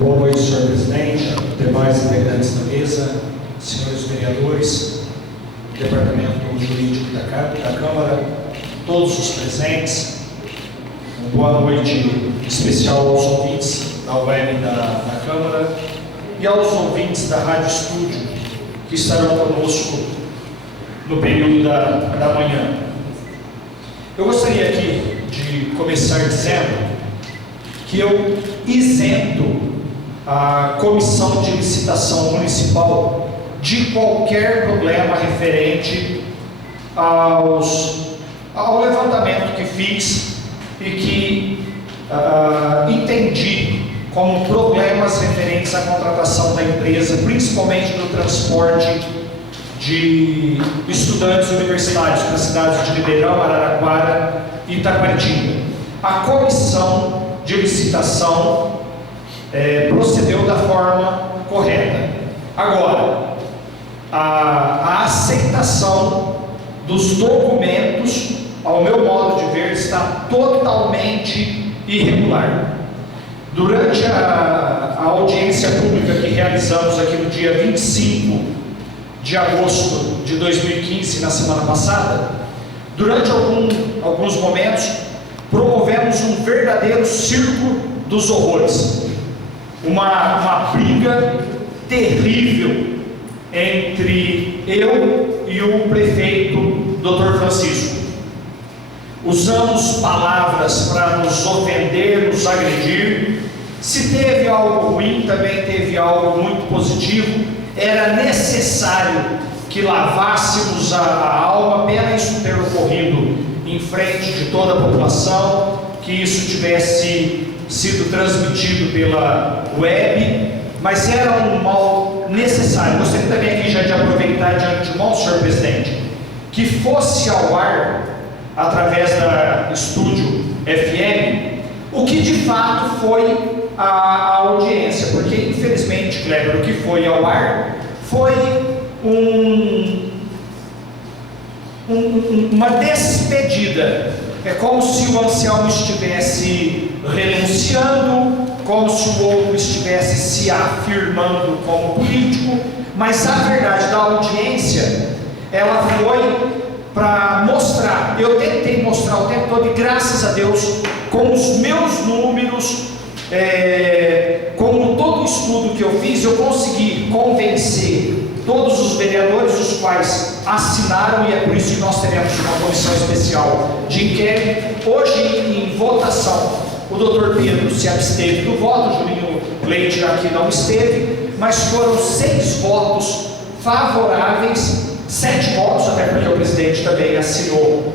Boa noite, senhor presidente, demais integrantes da mesa, senhores vereadores, departamento jurídico da Câmara, todos os presentes. Boa noite especial aos ouvintes da web da Câmara e aos ouvintes da Rádio Estúdio que estarão conosco no período da manhã. Eu gostaria aqui de começar dizendo que eu isento a Comissão de Licitação Municipal de qualquer problema referente ao levantamento que fiz e que entendi como problemas referentes à contratação da empresa, principalmente no transporte de estudantes universitários para as cidades de Ribeirão, Araraquara e Itacoatinga. A Comissão de Licitação procedeu da forma correta. Agora, a aceitação dos documentos, ao meu modo de ver, está totalmente irregular. Durante a audiência pública que realizamos aqui no dia 25 de agosto de 2015, na semana passada, durante alguns momentos, promovemos um verdadeiro circo dos horrores. Uma briga terrível entre eu e o prefeito Dr. Francisco. Usamos palavras para nos ofender, nos agredir. Se teve algo ruim, também teve algo muito positivo. Era necessário que lavássemos a alma, pena isso ter ocorrido em frente de toda a população, que isso tivesse sido transmitido pela web, mas era um mal necessário. Gostaria também aqui já de aproveitar de antemão, senhor presidente, que fosse ao ar, através da Estúdio FM, o que de fato foi a audiência, porque infelizmente, Kleber, o que foi ao ar foi uma despedida. É como se o Anselmo estivesse renunciando, como se o outro estivesse se afirmando como político, mas a verdade da audiência, ela foi para mostrar, eu tentei mostrar o tempo todo, e graças a Deus, com os meus números, com todo o estudo que eu fiz, eu consegui convencer todos os vereadores, os quais assinaram, e é por isso que nós teremos uma comissão especial de inquérito. Hoje, em votação, o doutor Pedro se absteve do voto, o Julinho Leite aqui não esteve, mas foram 6 votos favoráveis, 7 votos, até porque o presidente também assinou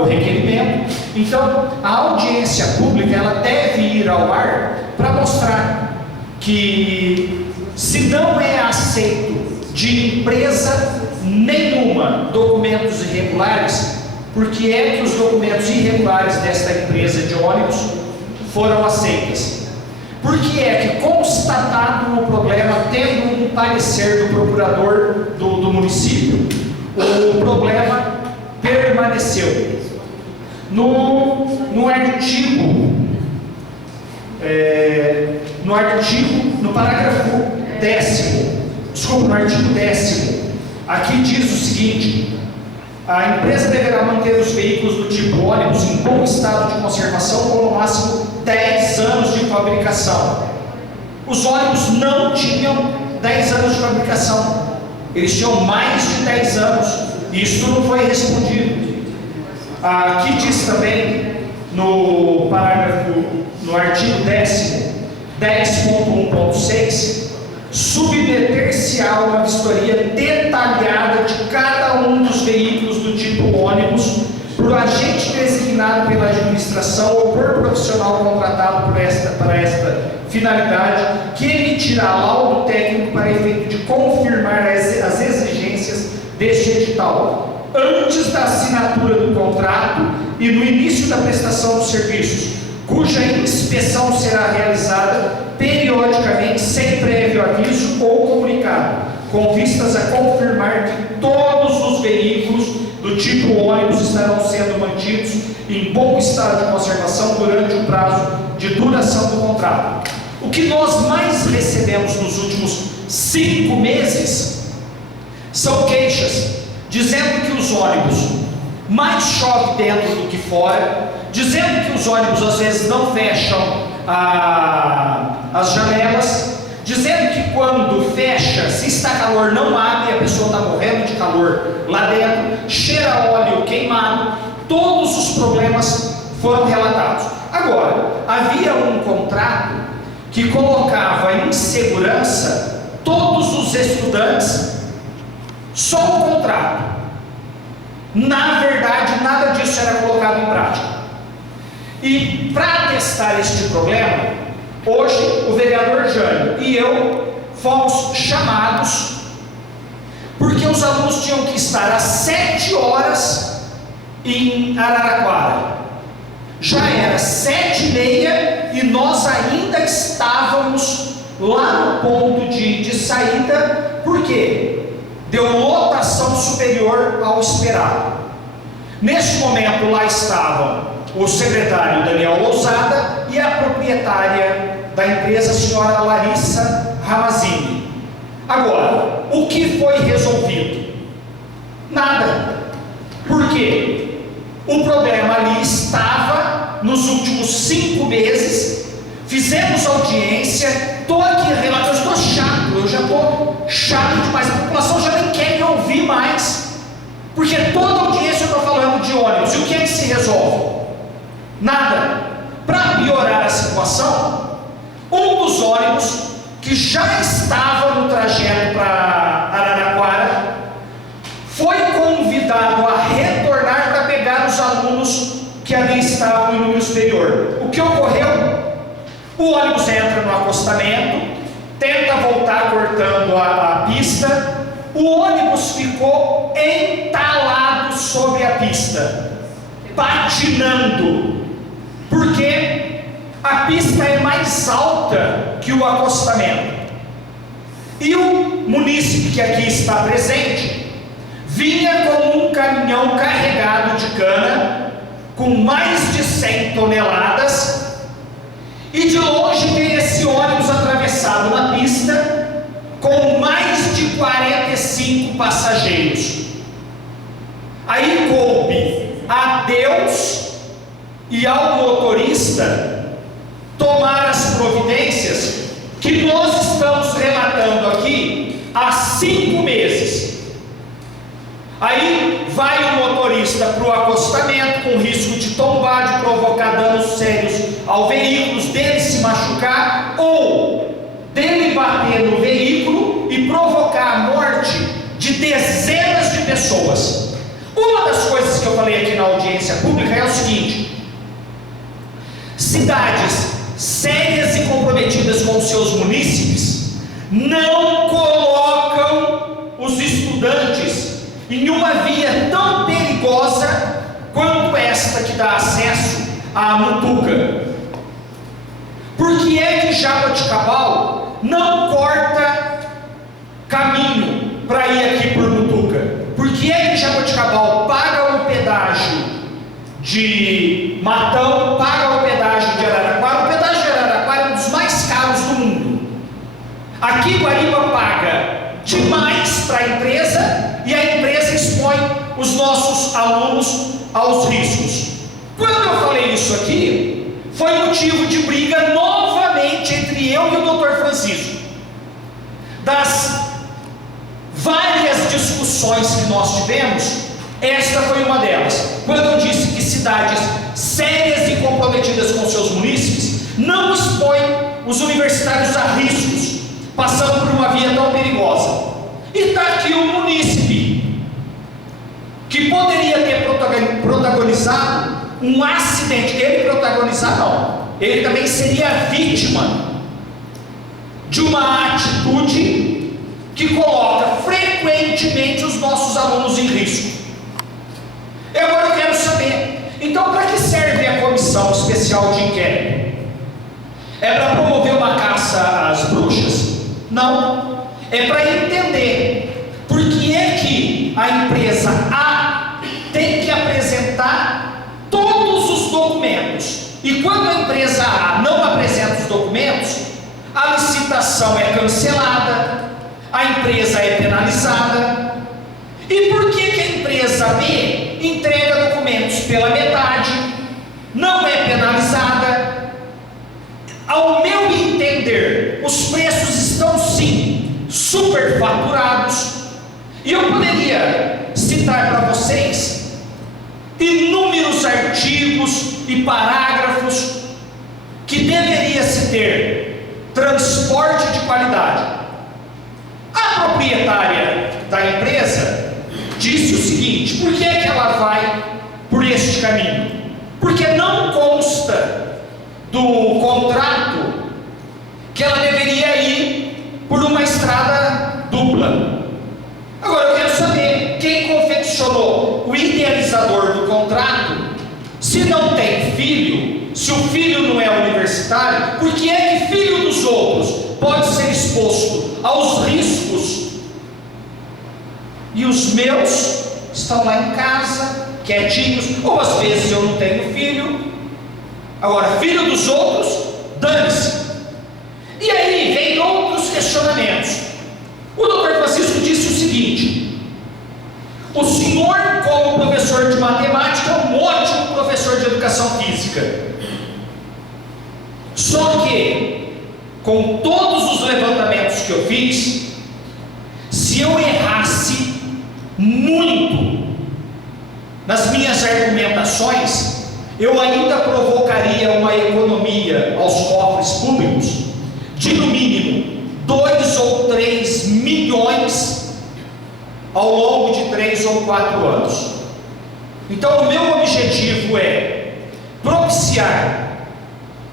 o requerimento. Então, a audiência pública, ela deve ir ao ar para mostrar que, se não é aceito de empresa nenhuma documentos irregulares, porque é que os documentos irregulares desta empresa de ônibus foram aceitos? Porque é que, constatado o problema, tendo um parecer do procurador do município, o problema permaneceu. No parágrafo 10º, no artigo 10º, aqui diz o seguinte: a empresa deverá manter os veículos do tipo ônibus em bom estado de conservação por no máximo 10 anos de fabricação. Os ônibus não tinham 10 anos de fabricação, eles tinham mais de 10 anos, e isso não foi respondido. Aqui diz também, no artigo 10º, 10.1.6, submeter-se-á uma vistoria detalhada de cada um dos veículos do tipo ônibus por agente designado pela administração ou por profissional contratado para esta finalidade, que emitirá laudo técnico para efeito de confirmar as exigências deste edital, antes da assinatura do contrato e no início da prestação dos serviços, cuja inspeção será realizada periodicamente, sem prévio aviso ou comunicado, com vistas a confirmar que todos os veículos do tipo ônibus estarão sendo mantidos em bom estado de conservação durante o prazo de duração do contrato. O que nós mais recebemos nos últimos 5 meses são queixas, dizendo que os ônibus mais chove dentro do que fora, dizendo que os ônibus às vezes não fecham as janelas, dizendo que quando fecha, se está calor, não abre, a pessoa está morrendo de calor lá dentro, cheira óleo queimado. Todos os problemas foram relatados. Agora, havia um contrato que colocava em segurança todos os estudantes, só o contrato. Na verdade, nada disso era colocado em prática. E para testar este problema, hoje o vereador Jânio e eu fomos chamados, porque os alunos tinham que estar às 7 horas em Araraquara. Já era 7h30 e nós ainda estávamos lá no ponto de saída, porque deu lotação superior ao esperado. Neste momento lá estavam o secretário Daniel Lousada e a proprietária da empresa, a senhora Larissa Ramazini. Agora, o que foi resolvido? Nada. Por quê? O problema ali estava nos últimos 5 meses. Fizemos audiência, estou aqui relatando, estou chato, eu já estou chato demais, a população já nem quer me ouvir mais, porque toda audiência eu estou falando de ônibus. E o que é que se resolve? Nada. Para piorar a situação, um dos ônibus que já estava no trajeto para Araraquara foi convidado a retornar para pegar os alunos que ali estavam em número superior. O que ocorreu? O ônibus entra no acostamento, tenta voltar cortando a pista, o ônibus ficou entalado sobre a pista, patinando, porque a pista é mais alta que o acostamento. E o munícipe que aqui está presente vinha com um caminhão carregado de cana com mais de 100 toneladas, e de longe tem esse ônibus atravessado na pista com mais de 45 passageiros. Aí coube a Deus e ao motorista tomar as providências que nós estamos relatando aqui há 5 meses. Aí vai o motorista para o acostamento com risco de tombar, de provocar danos sérios ao veículo, dele se machucar ou dele bater no veículo e provocar a morte de dezenas de pessoas. Uma das coisas que eu falei aqui na audiência pública é o seguinte: cidades sérias e comprometidas com seus munícipes não colocam os estudantes em uma via tão perigosa quanto esta que dá acesso à Mutuca. Por que é que Jaboticabal não corta caminho para ir aqui por Mutuca? Por que é que Jaboticabal paga o pedágio de Matão, paga o pedágio de Araraquara? O pedágio de Araraquara é um dos mais caros do mundo. Aqui Guariba paga demais para a empresa, e a empresa expõe os nossos alunos aos riscos. Quando eu falei isso aqui, foi motivo de briga novamente entre eu e o Dr. Francisco. Das várias discussões que nós tivemos, esta foi uma delas. Quando eu disse que cidades sérias e comprometidas com seus munícipes não expõem os universitários a riscos, passando por uma via tão perigosa. E está aqui o munícipe, que poderia ter protagonizado um acidente. Ele protagonizar não, ele também seria vítima de uma atitude que coloca frequentemente os nossos alunos em risco. E agora eu quero saber, então para que serve a comissão especial de inquérito? É para promover uma caça às bruxas? Não. É para entender por que é que a empresa A tem que apresentar todos os documentos. E quando a empresa A não apresenta os documentos, a licitação é cancelada, a empresa é penalizada. E por que a empresa B entrega documentos pela metade, não é penalizada? Ao meu entender, os preços estão sim superfaturados. E eu poderia citar para vocês inúmeros artigos e parágrafos que deveria se ter transporte de qualidade. A proprietária da empresa disse o seguinte: por que é que ela vai por este caminho? Porque não consta do contrato que ela deveria ir por uma estrada dupla. Agora eu quero saber quem confeccionou, o idealizador do contrato, se não tem filho, se o filho não é universitário, por que é que filho dos outros pode ser exposto aos riscos e os meus estão lá em casa, quietinhos? Ou às vezes eu não tenho filho. Agora, filho dos outros, dane-se. E aí vem outros questionamentos. O Dr. Francisco disse o seguinte: o senhor, como professor de matemática, é um ótimo professor de educação física. Só que, com todos os levantamentos que eu fiz, se eu errasse muito nas minhas argumentações, eu ainda provocaria uma economia aos cofres públicos de no mínimo 2 ou 3 milhões ao longo de 3 ou 4 anos. Então o meu objetivo é propiciar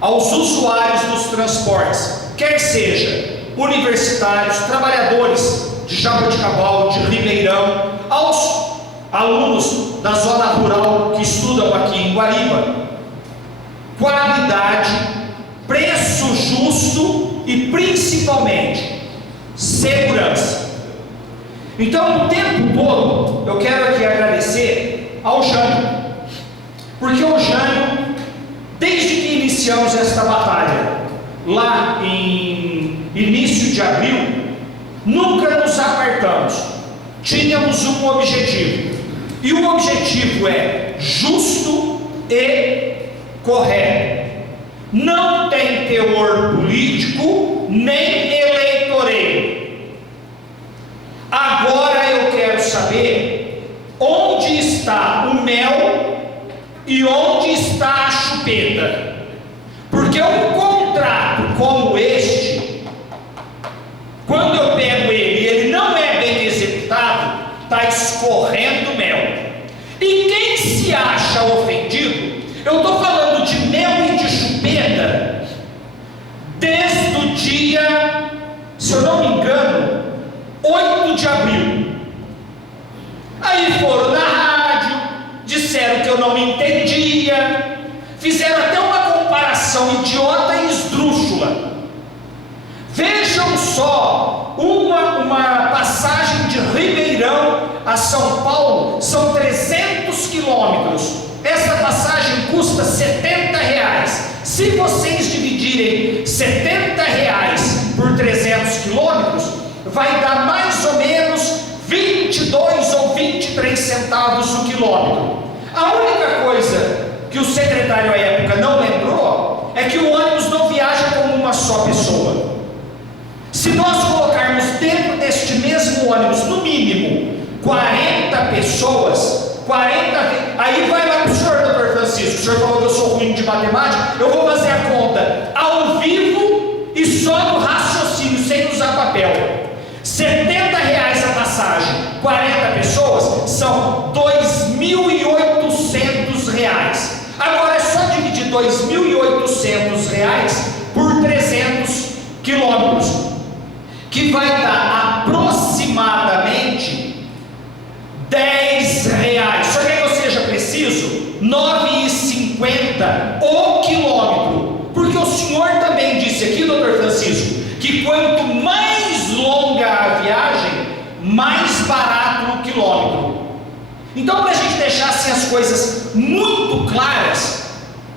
aos usuários dos transportes, quer seja universitários, trabalhadores de Jaboticabal, de Ribeirão, aos alunos da zona rural que estudam aqui em Guariba, qualidade, preço justo e principalmente segurança. Então, o tempo todo eu quero aqui agradecer ao Jânio, porque o Jânio, desde que iniciamos esta batalha lá em início de abril, nunca nos apartamos. Tínhamos um objetivo, e o objetivo é justo e correto. Não tem teor político nem eleitoreiro. Agora eu quero saber onde está o mel e onde está a chupeta. Porque um contrato como este, quando eu pego ele e ele não é bem executado, está escorrendo mel. E quem se acha ofendido, eu estou falando de mel e de chupeta desde o dia, se eu não me engano, 8 de abril. Aí foram na rádio, disseram que eu não me entendia, fizeram até uma comparação idiota e esdrúxula. Vejam só, uma passagem de Ribeirão a São Paulo são 300 quilômetros. Essa passagem custa R$70. Se vocês dividirem R$70 por 300 quilômetros, vai dar mais ou menos 22 ou 23 centavos o quilômetro. A única coisa que o secretário à época não lembrou é que o ônibus não viaja como uma só pessoa. Se nós colocarmos dentro deste mesmo ônibus, no mínimo 40 pessoas, aí vai lá para o senhor, doutor Francisco. O senhor falou que eu sou ruim de matemática, eu vou fazer a conta ao vivo e só no raciocínio, sem usar papel. R$70 a passagem, 40 pessoas, são R$2.800. Agora é só dividir R$2.800 por 300 quilômetros, que vai dar aproximadamente R$10. Só que eu seja preciso, R$9,50 o quilômetro, porque o senhor também disse aqui, doutor Francisco, que quanto mais longa a viagem, mais barato o quilômetro. Então, para a gente deixar assim as coisas muito claras,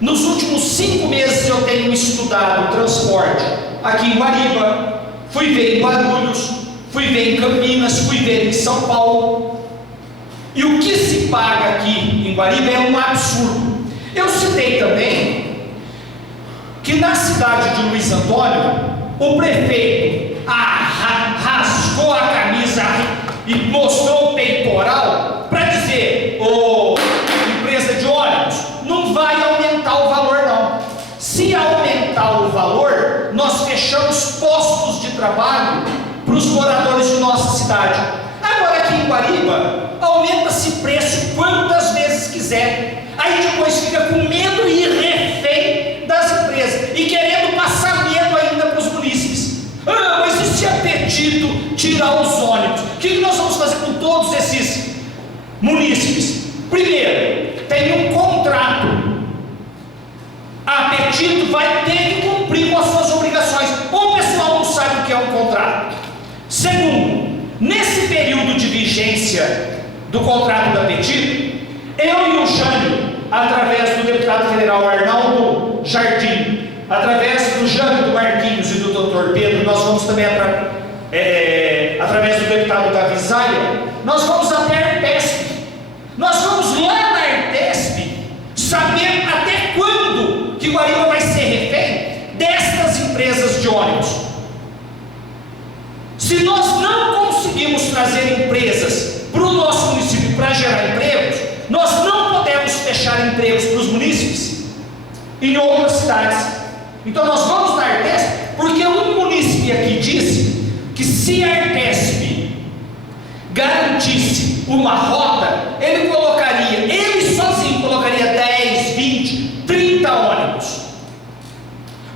nos últimos 5 meses eu tenho estudado transporte aqui em Guariba, fui ver em Guarulhos, fui ver em Campinas, fui ver em São Paulo, e o que se paga aqui em Guariba é um absurdo. Eu citei também que na cidade de Luiz Antônio, o prefeito rasgou a camisa e mostrou o peitoral para dizer: ô empresa de ônibus, não vai aumentar o valor não. Se aumentar o valor, nós fechamos postos de trabalho para os moradores de nossa cidade. Agora aqui em Guariba, aumenta-se preço quantas vezes quiser. Aí depois fica com medo e refém das empresas e querendo passar medo ainda para os munícipes. Mas e se é pedido tirar os ônibus? O que nós vamos fazer com todos esses munícipes? Primeiro, tem um contrato. A Apetito vai ter que cumprir com as suas obrigações. O pessoal não sabe o que é um contrato. Segundo, nesse período de vigência do contrato da Apetito, eu e o Jânio, através do deputado federal Arnaldo Jardim, através do Jânio, do Marquinhos e do Dr. Pedro, nós vamos também, através do deputado Davi Zaia, nós vamos até a Artesp. Nós vamos lá na Artesp saber até quando que Guariba vai ser refém destas empresas de ônibus. Se nós não conseguimos trazer empresas para o nosso município para gerar empregos, nós não podemos fechar empregos para os munícipes em outras cidades. Então nós vamos na Artesp, porque um munícipe aqui disse que se a Artesp garantisse uma rota, ele sozinho colocaria 10, 20, 30 ônibus.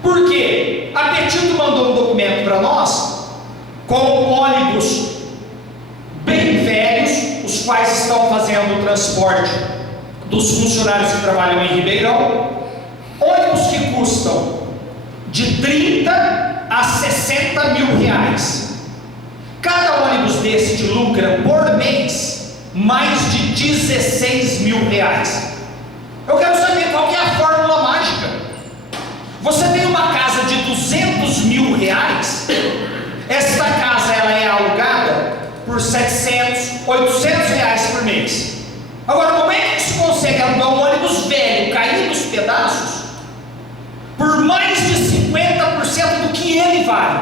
Por quê? A Apetito mandou um documento para nós com ônibus bem velhos, os quais estão fazendo o transporte dos funcionários que trabalham em Ribeirão, ônibus que custam de 30 a 60 mil reais. Cada ônibus desse te lucra por mês mais de 16 mil reais. Eu quero saber qual que é a fórmula mágica. Você tem uma casa de 200 mil reais, esta casa ela é alugada por 700, 800 reais por mês. Agora, como é que se consegue alugar um ônibus velho, cair dos pedaços, por mais de 50% do que ele vale?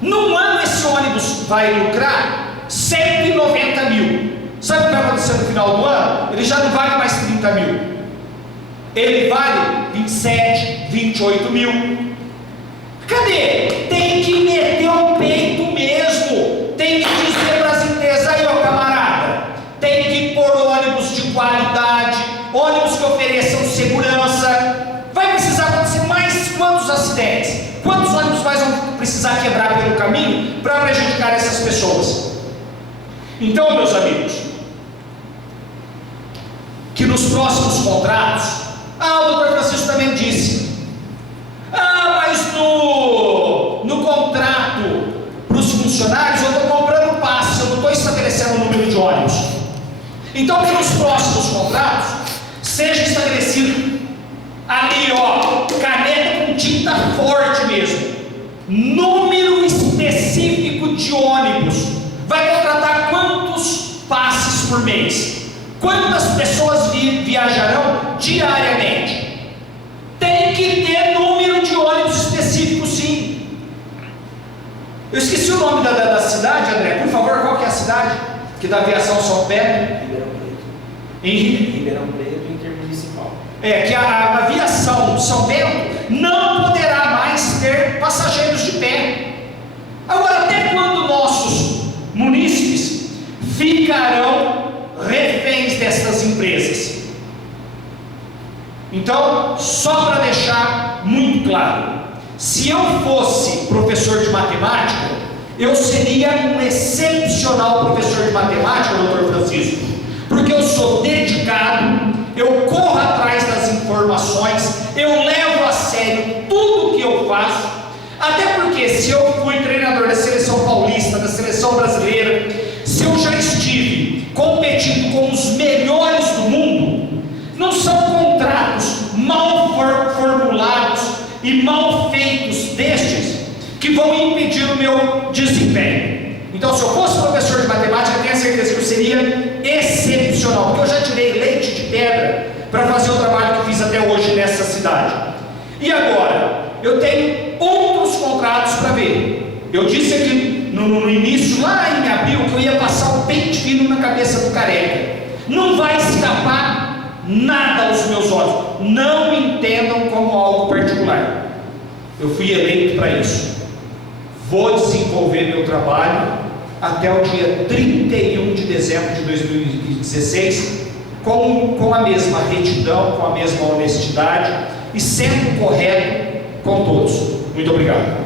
Num ano esse ônibus vai lucrar 190 mil. Sabe o que vai acontecer no final do ano? Ele já não vale mais 30 mil. Ele vale 27, 28 mil. Cadê? Tem que meter o peito mesmo. Tem que dizer para as empresas: aí, ó camarada, tem que pôr ônibus de qualidade, ônibus que ofereçam segurança. Vai precisar acontecer mais quantos acidentes? Quantos ônibus mais vão precisar quebrar pelo caminho para prejudicar essas pessoas? Então, meus amigos, que nos próximos contratos, o doutor Francisco também disse, mas no contrato para os funcionários eu estou comprando passe, eu não estou estabelecendo o número de ônibus. Então, que nos próximos contratos seja estabelecido ali, caneta com tinta forte mesmo, número específico de ônibus. Vai contratar quantos passes por mês? Quantas pessoas viajarão diariamente? Tem que ter número de ônibus específico, sim. Eu esqueci o nome da cidade, André, por favor, qual que é a cidade que da aviação São Pedro? Ribeirão Preto. Em Ribeirão Preto, intermunicipal. Que a aviação São Pedro não poderá mais ter passageiros de pé. Agora, até quando nossos munícipes ficarão reféns destas empresas? Então, só para deixar muito claro, se eu fosse professor de matemática, eu seria um excepcional professor de matemática, doutor Francisco, porque eu sou dedicado, eu corro atrás das informações, eu levo a sério tudo que eu faço, até porque se eu fui treinador da seleção paulista, da seleção brasileira, se eu já estive competindo com os melhores e mal feitos destes que vão impedir o meu desempenho. Então, se eu fosse professor de matemática, eu tenho certeza que eu seria excepcional, porque eu já tirei leite de pedra para fazer o trabalho que fiz até hoje nessa cidade. E agora, eu tenho outros contratos para ver. Eu disse aqui no início, lá em abril, que eu ia passar o pente fino na cabeça do careca. Não vai escapar nada aos meus olhos. Não me entendam como algo particular. Eu fui eleito para isso. Vou desenvolver meu trabalho até o dia 31 de dezembro de 2016 com a mesma retidão, com a mesma honestidade e sendo correto com todos. Muito obrigado.